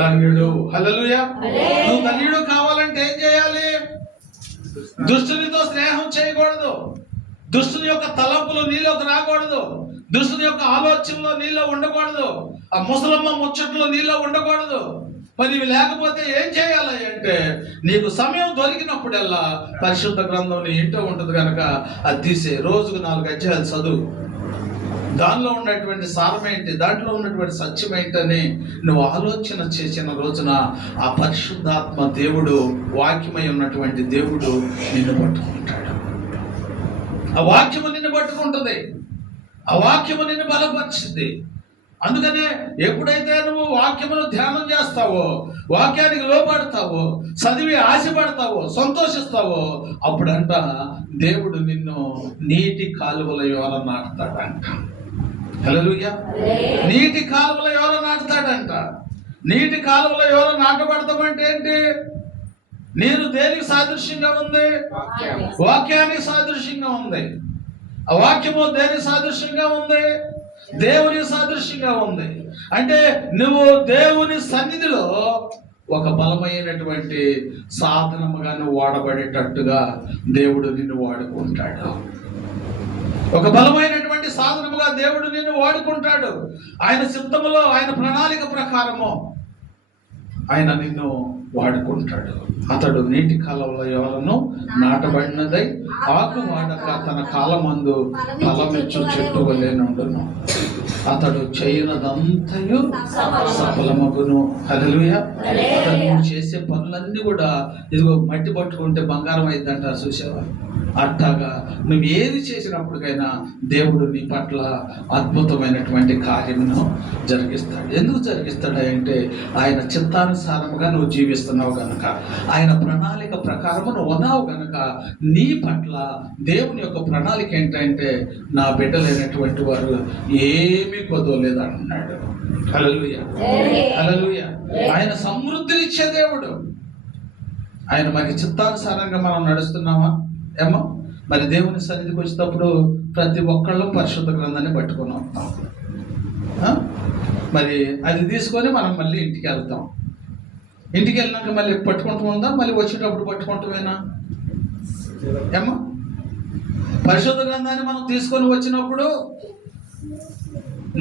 ధన్యుడు. హల్లెలూయా. నువ్వు ధన్యుడు కావాలంటే ఏం చేయాలి? దుష్టునితో స్నేహం చేయకూడదు. దుష్టుని యొక్క తలంపులు నీలోకి రాకూడదు. దుష్టుని యొక్క ఆలోచనలో నీలో ఉండకూడదు. ఆ ముసలమ్మ ముచ్చట్లో నీలో ఉండకూడదు. మరి ఇవి లేకపోతే ఏం చేయాలి అంటే, నీకు సమయం దొరికినప్పుడల్లా పరిశుద్ధ గ్రంథం నీ ఇంట్లో ఉంటుంది కనుక అది తీసే రోజుకు 4 అధ్యాయాలు చదువు. దానిలో ఉన్నటువంటి సారం ఏంటి, దాంట్లో ఉన్నటువంటి సత్యం ఏంటని నువ్వు ఆలోచన చేసిన రోజున ఆ పరిశుద్ధాత్మ దేవుడు, వాక్యమై ఉన్నటువంటి దేవుడు నిన్ను పట్టుకుంటాడు. ఆ వాక్యము నిన్ను పట్టుకుంటుంది. ఆ వాక్యము నిన్ను బలపరిచింది. అందుకనే ఎప్పుడైతే నువ్వు వాక్యమును ధ్యానం చేస్తావో, వాక్యానికి లోపడతావో, చదివి ఆశపడతావో, సంతోషిస్తావో, అప్పుడంట దేవుడు నిన్ను నీటి కాలువల యోర నాటుతాడంట. హల్లెలూయా. నీటి కాలువల యోర నాటుతాడంట. నీటి కాలువల యోర నాటబడతామంటే ఏంటి? నీరు దేనికి సాదృశ్యంగా ఉంది? వాక్యానికి సాదృశ్యంగా ఉంది. ఆ వాక్యము దేనికి సాదృశ్యంగా ఉంది? దేవుని సాదృశ్యంగా ఉంది. అంటే నువ్వు దేవుని సన్నిధిలో ఒక బలమైనటువంటి సాధనముగా నువ్వు వాడబడేటట్టుగా దేవుడు నిన్ను వాడుకుంటాడు. ఒక బలమైనటువంటి సాధనముగా దేవుడు నిన్ను వాడుకుంటాడు. ఆయన చిత్తములో, ఆయన ప్రణాళిక ప్రకారము ఆయన నిన్ను వాడుకుంటాడు. అతడు నీటి కాలువల యోరను నాటబడినదై ఆకు వాడక తన కాలమందు ఫలమిచ్చు చెట్టు వలె నుండును. అతడు చేయనదంతయు సఫలమగును. హల్లెలూయా. అతడు చేసే పనులన్నీ కూడా, ఇదిగో మట్టి పట్టుకుంటే బంగారం అయిద్దంటారు చూసావా, అట్టాగా నువ్వు ఏది చేసినప్పటికైనా దేవుడు నీ పట్ల అద్భుతమైనటువంటి కార్యమును జరిగిస్తాడు. ఎందుకు జరిగిస్తాడు అంటే, ఆయన చిత్తానుసారముగా నువ్వు జీవిస్తున్నావు గనక, ఆయన ప్రణాళిక ప్రకారము నువ్వు ఉన్నావు గనక, నీ పట్ల దేవుని యొక్క ప్రణాళిక ఏంటంటే, నా బిడ్డలైనటువంటి వారు ఏమీ కొదవలేదు అంటున్నాడు. హల్లెలూయా, హల్లెలూయా. ఆయన సమృద్ధినిచ్చే దేవుడు. ఆయన మనకి చిత్తానుసారంగా మనం నడుస్తున్నామా ఏమో? మరి దేవుని సన్నిధికి వచ్చేటప్పుడు ప్రతి ఒక్కళ్ళు పరిశుద్ధ గ్రంథాన్ని పట్టుకొని వస్తాం. మరి అది తీసుకొని మనం మళ్ళీ ఇంటికి వెళ్తాం. ఇంటికి వెళ్ళినాక మళ్ళీ పట్టుకుంటూ ఉందాం, మళ్ళీ వచ్చేటప్పుడు పట్టుకుంటామేనా ఏమో? పరిశుద్ధ గ్రంథాన్ని మనం తీసుకొని వచ్చినప్పుడు,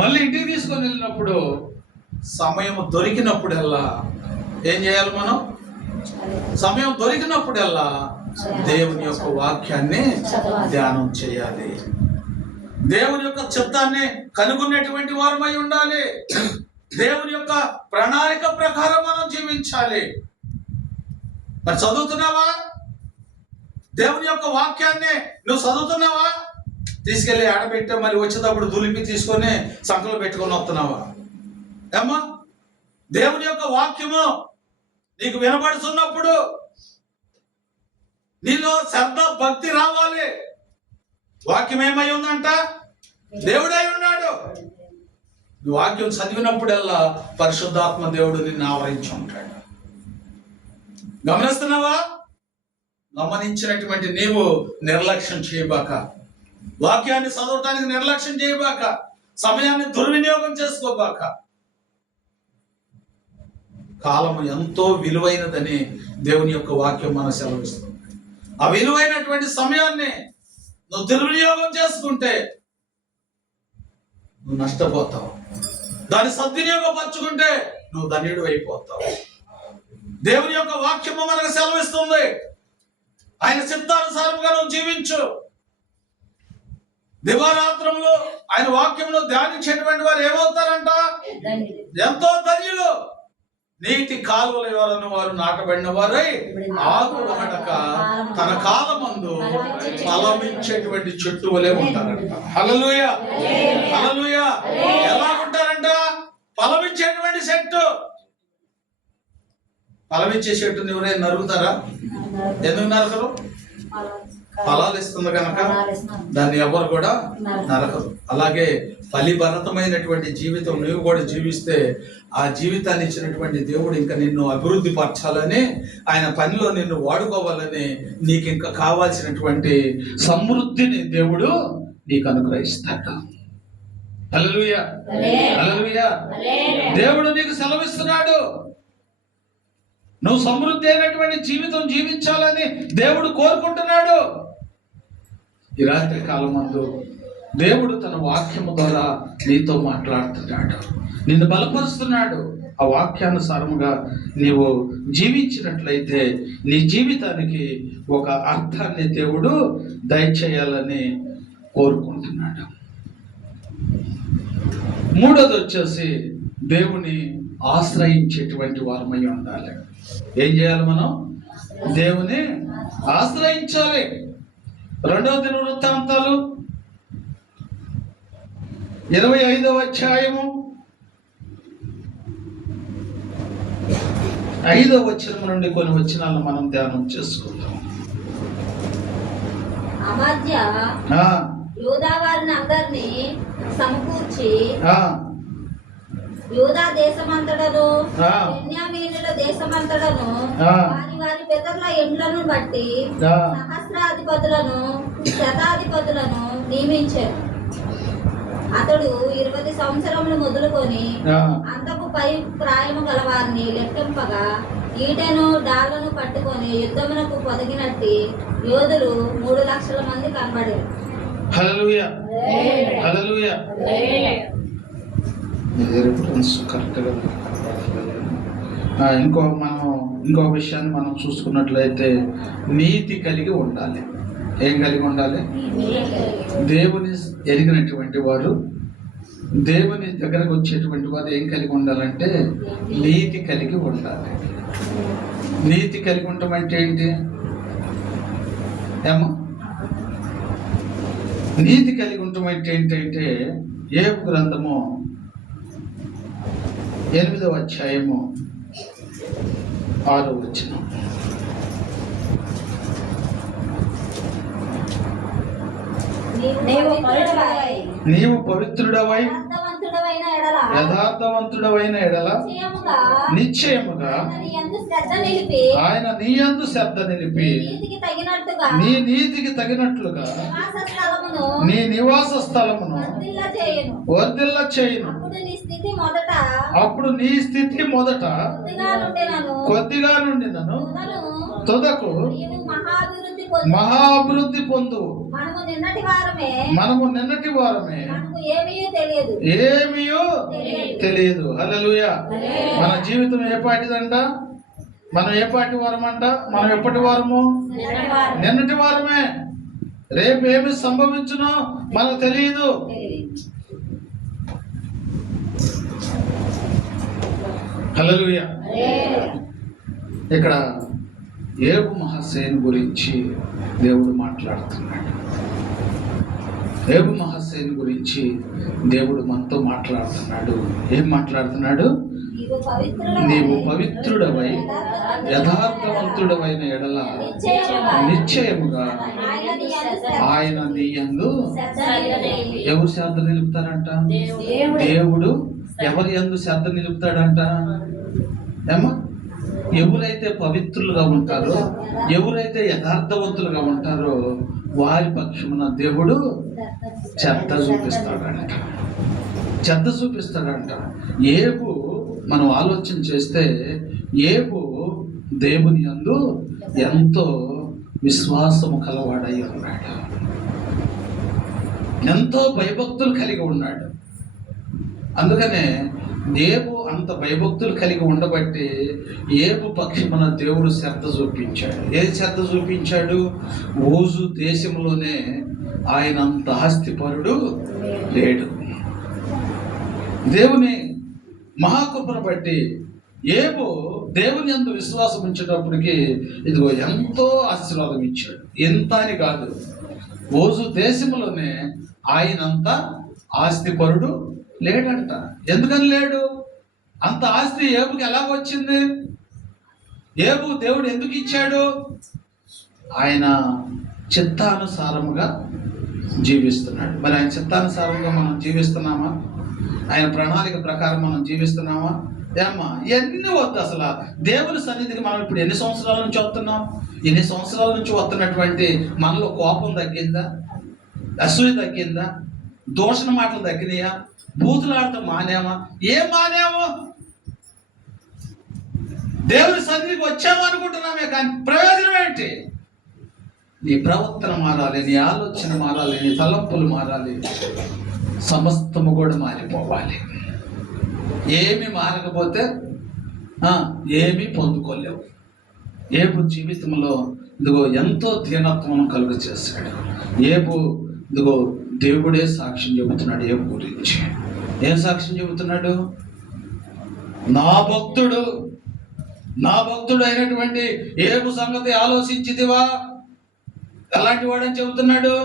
మళ్ళీ ఇంటికి తీసుకొని వెళ్ళినప్పుడు, సమయం దొరికినప్పుడల్లా ఏం చేయాలి మనం? సమయం దొరికినప్పుడల్లా దేవుని యొక్క వాక్యాన్ని ధ్యానం చేయాలి. దేవుని యొక్క చిత్తాన్ని కనుగొనేటువంటి వారమై ఉండాలి. దేవుని యొక్క ప్రణాళిక ప్రకారం మనం జీవించాలి. మరి చదువుతున్నావా? దేవుని యొక్క వాక్యాన్ని నువ్వు చదువుతున్నావా? తీసుకెళ్ళి ఆడబెట్టే మరి వచ్చేటప్పుడు దులిపి తీసుకొని సంకలో పెట్టుకొని వస్తున్నావా? ఏమ్మా, దేవుని యొక్క వాక్యము నీకు వినబడుతున్నప్పుడు నీలో శ్రద్ధ భక్తి రావాలి. వాక్యం ఏమై ఉందంట? దేవుడై ఉన్నాడు. నువ్వు వాక్యం చదివినప్పుడల్లా పరిశుద్ధాత్మ దేవుడు నిన్ను ఆవరించి ఉంటాడు. గమనిస్తున్నావా? గమనించినటువంటి నీవు నిర్లక్ష్యం చేయబాక. వాక్యాన్ని చదవటానికి నిర్లక్ష్యం చేయబాక. సమయాన్ని దుర్వినియోగం చేసుకోబాక. కాలము ఎంతో విలువైనదని దేవుని యొక్క వాక్యం మన సెలవిస్తుంది. ఆ విలువైనటువంటి సమయాన్ని నువ్వు దుర్వినియోగం చేసుకుంటే నువ్వు నష్టపోతావు. దాన్ని సద్వినియోగపరచుకుంటే నువ్వు ధన్యుడు అయిపోతావు. దేవుని యొక్క వాక్యము మనకు సెలవిస్తుంది. ఆయన చిత్తానుసారముగా నువ్వు జీవించు. దివారాత్రంలో ఆయన వాక్యంలో ధ్యానించేటువంటి వారు ఏమవుతారంట? ఎంతో ధన్యులు. నీటి కాలువల వలన వారు నాటబడిన వారై ఆకు వాడక తన కాలమందు ఫలమిచ్చేటువంటి చెట్టు వలె ఉంటారంట. హల్లెలూయా, హల్లెలూయా. ఎలా ఉంటారంట? ఫలమిచ్చేటువంటి చెట్టు. ఫలమిచ్చే చెట్టుని ఎవరైనా నరుగుతారా? ఎందుకు నరకరు? ఫలాలు ఇస్తుంది కనుక దాన్ని ఎవరు కూడా నరకరు. అలాగే ఫలిభరితమైనటువంటి జీవితం నువ్వు కూడా జీవిస్తే ఆ జీవితాన్ని ఇచ్చినటువంటి దేవుడు ఇంకా నిన్ను అభివృద్ధి పరచాలని, ఆయన పనిలో నిన్ను వాడుకోవాలని, నీకు ఇంకా కావాల్సినటువంటి సమృద్ధిని దేవుడు నీకు అనుగ్రహిస్తాడు. హల్లెలూయా, హల్లెలూయా. దేవుడు నీకు సెలవిస్తున్నాడు. నువ్వు సమృద్ధి అయినటువంటి జీవితం జీవించాలని దేవుడు కోరుకుంటున్నాడు. ఈ రాత్రి కాలం మందు దేవుడు తన వాక్యము ద్వారా నీతో మాట్లాడుతున్నాడు, నిన్ను బలపరుస్తున్నాడు. ఆ వాక్యానుసారముగా నీవు జీవించినట్లయితే నీ జీవితానికి ఒక అర్థాన్ని దేవుడు దయచేయాలని కోరుకుంటున్నాడు. మూడోది వచ్చేసి దేవుని ఆశ్రయించేటువంటి వారమై ఉండాలి. ఏం చేయాలి? మనం దేవుని ఆశ్రయించాలి. 2వ దినవృత్తాంతాలు 25వ అధ్యాయము 5వ వచనం నుండి కొన్ని వచనాలను మనం ధ్యానం చేసుకుందాం. అమధ్య యూదా వారిని అందరినీ సమకూర్చి యూదా దేశమంతటను బెన్యామీనుల దేశమంతటను వారి వారి పితరుల ఇండ్లను బట్టి సహస్రాధిపతులను శతాధిపతులను నియమించారు. అతడు 20 సంవత్సరములు మొదలుకొని అంతకు పై ప్రాయము గల వారిని లెక్కింపగా ఈటెను డాళ్లను పట్టుకొని యుద్ధమునకు పొదిగినట్టి యోధులు 3 లక్షల మంది కనబడారు. హల్లెలూయా, హల్లెలూయా. ఇంకో విషయాన్ని మనం చూసుకున్నట్లయితే నీతి కలిగి ఉండాలి. ఏం కలిగి ఉండాలి? దేవుని ఎరిగినటువంటి వారు, దేవుని దగ్గరకు వచ్చేటువంటి వారు ఏం కలిగి ఉండాలంటే నీతి కలిగి ఉండాలి. నీతి కలిగి ఉండటం అంటే ఏంటి? ఏమో నీతి కలిగి ఉండటం అంటే ఏంటంటే యోబు గ్రంథము 8వ అధ్యాయము 6వ వచనం. నీవు పవిత్రుడవై యథార్థవంతుడవైన ఎడల నిశ్చయముగా ఆయన నీ యందు శ్రద్ధ నిలిపి నీ నీతికి తగినట్లుగా నీ నివాస స్థలమును వర్ధిల్ల చేయును. అప్పుడు నీ స్థితి మొదట కొద్దిగా నుండి నన్ను తుదకు మహాభివృద్ధి పొందు. మనము నిన్నటి వారమే, ఏమీయో తెలియదు. హల్లెలూయా. మన జీవితం ఏ పాటిదంట? మనం ఏ పాటి వారమంట? మనం ఎప్పటి వారము? నిన్నటి వారమే. రేపు ఏమి సంభవించునో మనకు తెలియదు. హల్లెలూయా. ఇక్కడ ఏబు మహాసేను గురించి దేవుడు మాట్లాడుతున్నాడు. ఏబు మహాసేను గురించి దేవుడు మనతో మాట్లాడుతున్నాడు. ఏం మాట్లాడుతున్నాడు? నీవు పవిత్రుడవై యథార్థవంతుడవైన ఎడల నిశ్చయముగా ఆయన నీ యందు ఎవరు శ్రద్ధ నిలుపుతారంట? దేవుడు ఎవరి యందు శ్రద్ధ నిలుపుతాడంట? ఏమా? ఎవరైతే పవిత్రులుగా ఉంటారో, ఎవరైతే యథార్థవంతులుగా ఉంటారో వారి పక్షమున దేవుడు శ్రద్ధ చూపిస్తాడంట. శ్రద్ధ చూపిస్తాడంట. ఏబు మనం ఆలోచన చేస్తే ఏబు దేవుని యందు ఎంతో విశ్వాసము కలవాడై ఉన్నాడు. ఎంతో భయభక్తులు కలిగి ఉన్నాడు. అందుకనే ఏబు అంత భయభక్తులు కలిగి ఉండబట్టి ఏబు పక్షమున దేవుడు శ్రద్ధ చూపించాడు. ఏ శ్రద్ధ చూపించాడు? ఊజు దేశంలోనే ఆయన అంత ఆస్తిపరుడు లేడు. దేవుని మహాకృపను బట్టి ఏబు దేవుని యందు విశ్వాసం ఉంచేటప్పటికి ఇదిగో ఎంతో ఆశీర్వాదం ఇచ్చాడు. ఎంత అని కాదు, ఊజు దేశంలోనే ఆయనంత ఆస్తిపరుడు లేడంట. ఎందుకని లేడు? అంత ఆస్తి ఏబుకి ఎలాగొచ్చింది? ఏబు దేవుడు ఎందుకు ఇచ్చాడు? ఆయన చిత్తానుసారముగా జీవిస్తున్నాడు. మరి ఆయన చిత్తానుసారంగా మనం జీవిస్తున్నామా? ఆయన ప్రణాళిక ప్రకారం మనం జీవిస్తున్నామా? ఏమ్మా, ఇవన్నీ వద్దు. అసలు దేవుని సన్నిధికి మనం ఇప్పుడు ఎన్ని సంవత్సరాల నుంచి వస్తున్నాం? ఎన్ని సంవత్సరాల నుంచి వస్తున్నటువంటి మనలో కోపం తగ్గిందా? అసూయ తగ్గిందా? దూషణ మాటలు తగ్గినాయా? బూతులాడటం మానేమా? ఏం మానేమో? దేవుని సన్నిధికి వచ్చాము అనుకుంటున్నామే, కానీ ప్రయోజనం ఏంటి? నీ ప్రవర్తన మారాలి, నీ ఆలోచన మారాలి, నీ తలంపులు మారాలి, సమస్తము కూడా మారిపోవాలి. ఏమి మారకపోతే ఏమీ పొందుకోలేవు. ఏబు జీవితంలో ఇదిగో ఎంతో దీనత్వం కలుగ చేశాడు. ఏబు ఇదిగో దేవుడే సాక్ష్యం చెబుతున్నాడు ఏబు గురించి. ఏం సాక్ష్యం చెబుతున్నాడు? నా భక్తుడు అయినటువంటి ఏబు సంగతి ఆలోచించితివా? ఎలాంటి వాడని చెబుతున్నాడు?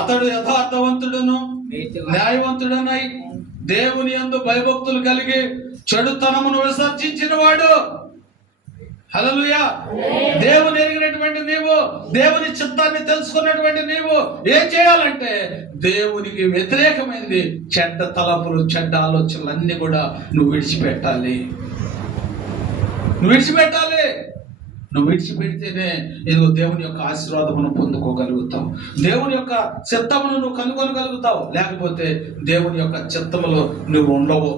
అతడు యథార్థవంతుడును న్యాయవంతుడనై దేవుని యందు భయభక్తులు కలిగి చెడుతనమును విసర్జించిన వాడు. హల్లెలూయా. దేవుని ఎరిగినటువంటి నీవు, దేవుని చిత్తాన్ని తెలుసుకున్నటువంటి నీవు ఏం చేయాలంటే దేవునికి వ్యతిరేకమైంది చెడ్డ తలపులు, చెడ్డ ఆలోచనలు అన్ని కూడా నువ్వు విడిచిపెట్టాలి. నువ్వు విడిచిపెడితేనే ఇదిగో దేవుని యొక్క ఆశీర్వాదమును పొందుకోగలుగుతావు. దేవుని యొక్క చిత్తమును నువ్వు కనుగొనగలుగుతావు. లేకపోతే దేవుని యొక్క చిత్తములో నువ్వు ఉండవు.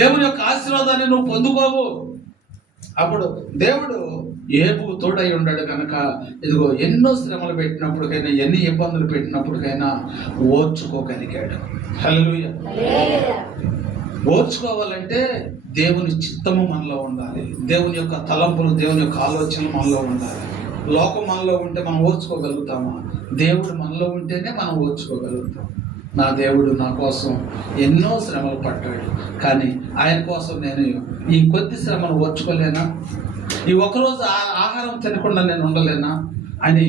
దేవుని యొక్క ఆశీర్వాదాన్ని నువ్వు పొందుకోవు. అప్పుడు దేవుడు ఏబుకు తోడై ఉన్నాడు కనుక ఇదిగో ఎన్నో శ్రమలు పెట్టినప్పటికైనా, ఎన్ని ఇబ్బందులు పెట్టినప్పటికైనా ఓర్చుకోగలిగాడు. హల్లెలూయా. ఓర్చుకోవాలంటే దేవుని చిత్తము మనలో ఉండాలి. దేవుని యొక్క తలంపులు, దేవుని యొక్క ఆలోచనలు మనలో ఉండాలి. లోకం మనలో ఉంటే మనం ఓర్చుకోగలుగుతామా? దేవుడు మనలో ఉంటేనే మనం ఓర్చుకోగలుగుతాం. నా దేవుడు నా కోసం ఎన్నో శ్రమలు పడ్డాడు, కానీ ఆయన కోసం నేను ఈ కొద్ది శ్రమను ఓర్చుకోలేనా? ఈ ఒకరోజు ఆహారం తినకుండా నేను ఉండలేనా అని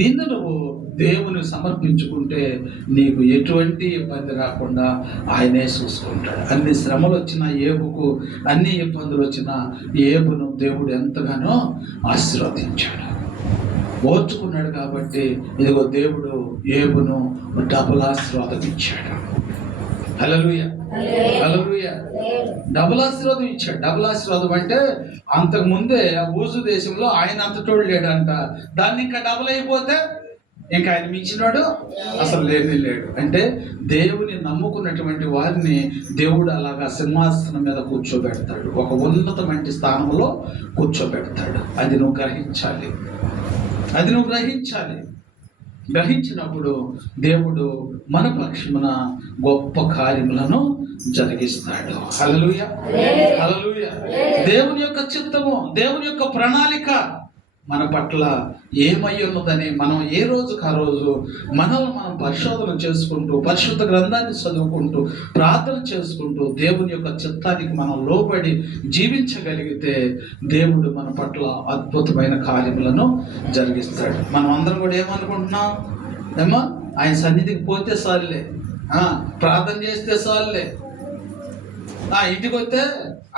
నిన్ను నువ్వు దేవుని సమర్పించుకుంటే నీకు ఎటువంటి ఇబ్బంది రాకుండా ఆయనే చూసుకుంటాడు. అన్ని శ్రమలు వచ్చినా ఏబుకు, అన్ని ఇబ్బందులు వచ్చినా ఏబును దేవుడు ఎంతగానో ఆశీర్వదించాడు. ఓర్చుకున్నాడు కాబట్టి ఇదిగో దేవుడు ఏబును డబుల్ ఆశీర్వాదం ఇచ్చాడు. హల్లెలూయా. డబుల్ ఆశీర్వాదం ఇచ్చాడు. డబుల్ ఆశీర్వాదం అంటే అంతకు ముందే ఊజు దేశంలో ఆయన అంతటోడు లేడంట. దాన్ని ఇంకా డబుల్ అయిపోతే ఇంకా ఆయన మించినాడు అసలు లేడు. అంటే దేవుని నమ్ముకున్నటువంటి వారిని దేవుడు అలాగా సింహాసనం మీద కూర్చోబెడతాడు, ఒక ఉన్నతమైన స్థానంలో కూర్చోబెడతాడు. అది నువ్వు గ్రహించాలి. గ్రహించినప్పుడు దేవుడు మన పక్షమున గొప్ప కార్యములను జరిగిస్తాడు. హల్లెలూయా. దేవుని యొక్క చిత్తము, దేవుని యొక్క ప్రణాళిక మన పట్ల ఏమై ఉన్నదని మనం ఏ రోజుకు ఆ రోజు మనల్ని మనం పరిశోధన చేసుకుంటూ, పరిశుద్ధ గ్రంథాన్ని చదువుకుంటూ, ప్రార్థన చేసుకుంటూ, దేవుని యొక్క చిత్తానికి మనం లోబడి జీవించగలిగితే దేవుడు మన పట్ల అద్భుతమైన కార్యములను జరిగిస్తాడు. మనం అందరం కూడా ఏమనుకుంటున్నాం? ఏమో ఆయన సన్నిధికి పోతే చాలులే, ప్రార్థన చేస్తే చాలులే, ఇంటికి వస్తే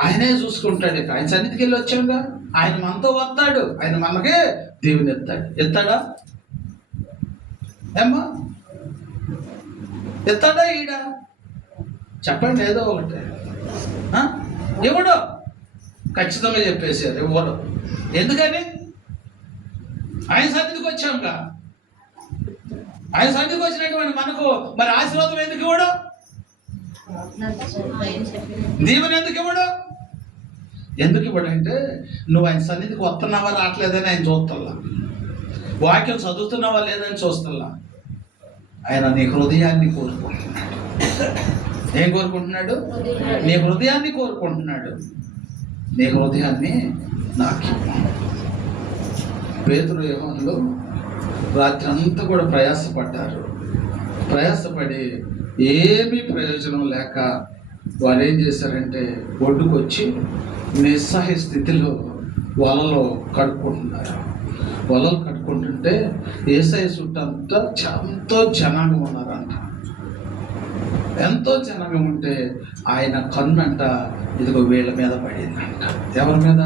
ఆయనే చూసుకుంటాడు. ఇక ఆయన సన్నిధికి వెళ్ళి వచ్చాంగా, ఆయన మనతో వస్తాడు, ఆయన మనకే దేవుని ఎత్తాడా? ఏమ్మా ఎత్తాడా? ఈడ చెప్పండి ఏదో ఒకటి. ఎవడో ఖచ్చితంగా చెప్పేశారు, ఎవడో. ఎందుకని? ఆయన సన్నిధికి వచ్చాంగా, ఆయన సన్నిధికి వచ్చినటువంటి మనకు మరి ఆశీర్వాదం ఎందుకు ఇవ్వడు? దీవెన ఎందుకు ఇవ్వడు? ఎందుకు ఇవ్వడంటే నువ్వు ఆయన సన్నిధికి వస్తున్నావా రావట్లేదని ఆయన చూస్తల్లా, వాక్యం చదువుతున్నావా లేదని చూస్తల్లా. ఆయన నీ హృదయాన్ని కోరుకుంటున్నాడు. ఏం కోరుకుంటున్నాడు? నీ హృదయాన్ని కోరుకుంటున్నాడు. నీ హృదయాన్ని నాకు. పేతురు యోహానులు రాత్రి అంతా కూడా ప్రయాసపడ్డారు. ప్రయాసపడి ఏమీ ప్రయోజనం లేక వారు ఏం చేశారంటే ఒడ్డుకొచ్చి నిస్సహాయ స్థితిలో వలలో కడుక్కుంటున్నారు. వలలు కట్టుకుంటుంటే యేసయ్య చుట్టంతా ఎంతో జనాంగం ఉన్నారంట. ఎంతో జనాంగం ఉంటే ఆయన కన్నంట ఇదిగో వీళ్ళ మీద పడిందంట. ఎవరి మీద?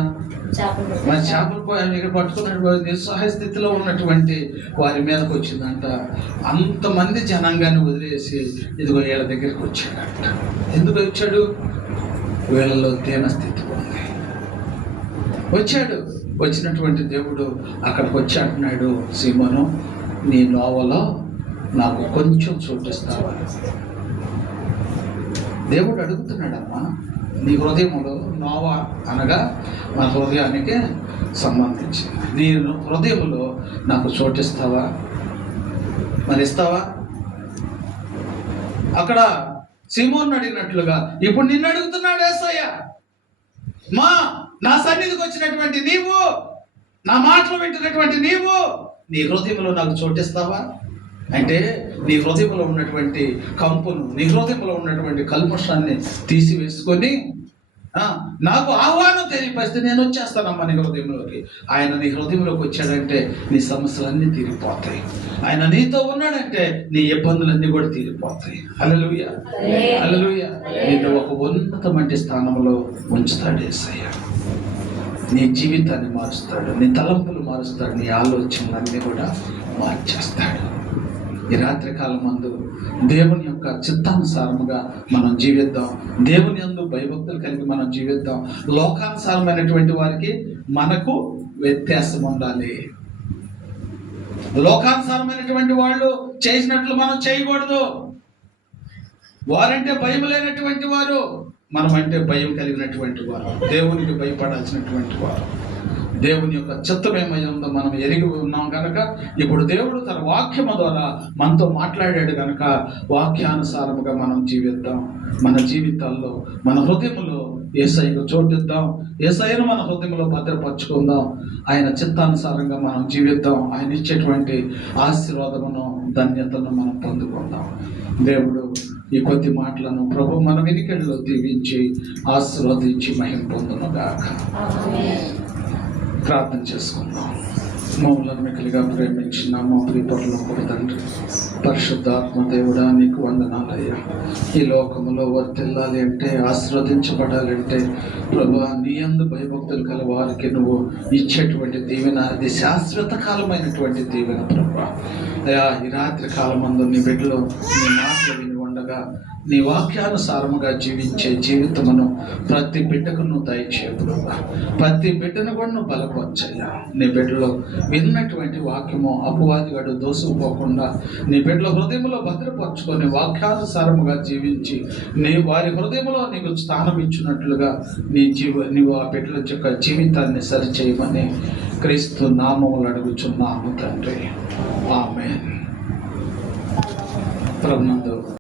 మరి చేపలు ఇక్కడ పట్టుకున్నట్టు నిస్సహాయ స్థితిలో ఉన్నటువంటి వారి మీదకి వచ్చిందంట. అంతమంది జనాంగాన్ని వదిలేసి ఇదిగో వీళ్ళ దగ్గరికి వచ్చాడంట. ఎందుకు వచ్చాడు? వీళ్ళలో దీన స్థితి ఉంది. వచ్చాడు. వచ్చినటువంటి దేవుడు అక్కడికి వచ్చి అంటున్నాడు, సీమోను నీ లోవలో నాకు కొంచెం చోటిస్తావా? దేవుడు అడుగుతున్నాడమ్మా, నీ హృదయంలో నోవా అనగా మన హృదయానికి సంబంధించింది. నీ హృదయంలో నాకు చోటిస్తావా? మరి ఇస్తావా? అక్కడ సీమోను అడిగినట్లుగా ఇప్పుడు నిన్ను అడుగుతున్నాడు యేసయ్య. నా సన్నిధికి వచ్చినటువంటి నీవు, నా మాటలు వింటున్నటువంటి నీవు, నీ హృదయంలో నాకు చోటిస్తావా? అంటే నీ హృదయంలో ఉన్నటువంటి కంపును, నీ హృదయంలో ఉన్నటువంటి కల్మషాన్ని తీసివేసుకొని నాకు ఆహ్వానం తెలియపరిస్తే నేను వచ్చేస్తానమ్మా నీ హృదయంలోకి. ఆయన నీ హృదయంలోకి వచ్చాడంటే నీ సమస్యలన్నీ తీరిపోతాయి. ఆయన నీతో ఉన్నాడంటే నీ ఇబ్బందులన్నీ కూడా తీరిపోతాయి. హల్లెలూయా, హల్లెలూయా. నిన్ను ఒక ఉన్నతమైన స్థానంలో ఉంచుతాడు యేసయ్య. నీ జీవితాన్ని మారుస్తాడు, నీ తలంపులు మారుస్తాడు, నీ ఆలోచనలన్నీ కూడా మార్చేస్తాడు. ఈ రాత్రి కాలం మందు దేవుని యొక్క చిత్తానుసారముగా మనం జీవిద్దాం. దేవుని యందు భయభక్తులు కలిగి మనం జీవిద్దాం. లోకానుసారమైనటువంటి వారికి మనకు వ్యత్యాసం ఉండాలి. లోకానుసారమైనటువంటి వాళ్ళు చేసినట్లు మనం చేయకూడదు. వారంటే భయం లేనటువంటి వారు, మనమంటే భయం కలిగినటువంటి వారు, దేవునికి భయపడాల్సినటువంటి వారు. దేవుని యొక్క చిత్తం ఏమై ఉందో మనం ఎరిగి ఉన్నాం కనుక ఇప్పుడు దేవుడు తన వాక్యము ద్వారా మనతో మాట్లాడాడు కనుక వాక్యానుసారముగా మనం జీవిద్దాం. మన జీవితాల్లో మన హృదయంలో యేసయ్యకు చోటిద్దాం. యేసయ్యను మన హృదయంలో భద్రపరచుకుందాం. ఆయన చిత్తానుసారంగా మనం జీవిద్దాం. ఆయన ఇచ్చేటువంటి ఆశీర్వాదమును, ధన్యతను మనం పొందుకుందాం. దేవుడు ఈ కొద్ది మాటలను ప్రభు మన వెనుకల్లో దీవించి ఆశీర్వదించి మహిమ పొందునుగాక. ప్రార్థన చేసుకుందాం. మమ్మల్ని మిక్కలిగా ప్రేమించిన మా ప్రియపరలోకపు తండ్రి, పరిశుద్ధాత్మ దేవుడా నీకు వందనాలయ్యా. ఈ లోకములో వర్తిల్లాలి అంటే, ఆశీర్వదించబడాలంటే ప్రభువా నీ యందు భయభక్తులు కల వారికి నువ్వు ఇచ్చేటువంటి దీవెన అది శాశ్వత కాలమైనటువంటి దీవెన ప్రభువా. అయ్యా ఈ రాత్రి కాలమందు నీ బిడ్డలో నీ మాటలు విని ఉండగా నీ వాక్యానుసారముగా జీవించే జీవితమును ప్రతి బిడ్డకు నువ్వు దయచేయ ప్రభువా. ప్రతి బిడ్డను కూడా నువ్వు బలపరచయ్యా. నీ బిడ్డలో విన్నటువంటి వాక్యము అపవాదిగాడు దోసుకుపోకుండా నీ బిడ్డల హృదయంలో భద్రపరచుకొని వాక్యానుసారముగా జీవించి వారి హృదయంలో నీకు స్థానం ఇచ్చినట్లుగా నీవు ఆ బిడ్డల యొక్క జీవితాన్ని సరిచేయమని క్రీస్తు నామములు అడుగుచున్నాము తండ్రి. ఆమేన్. ప్రభునందు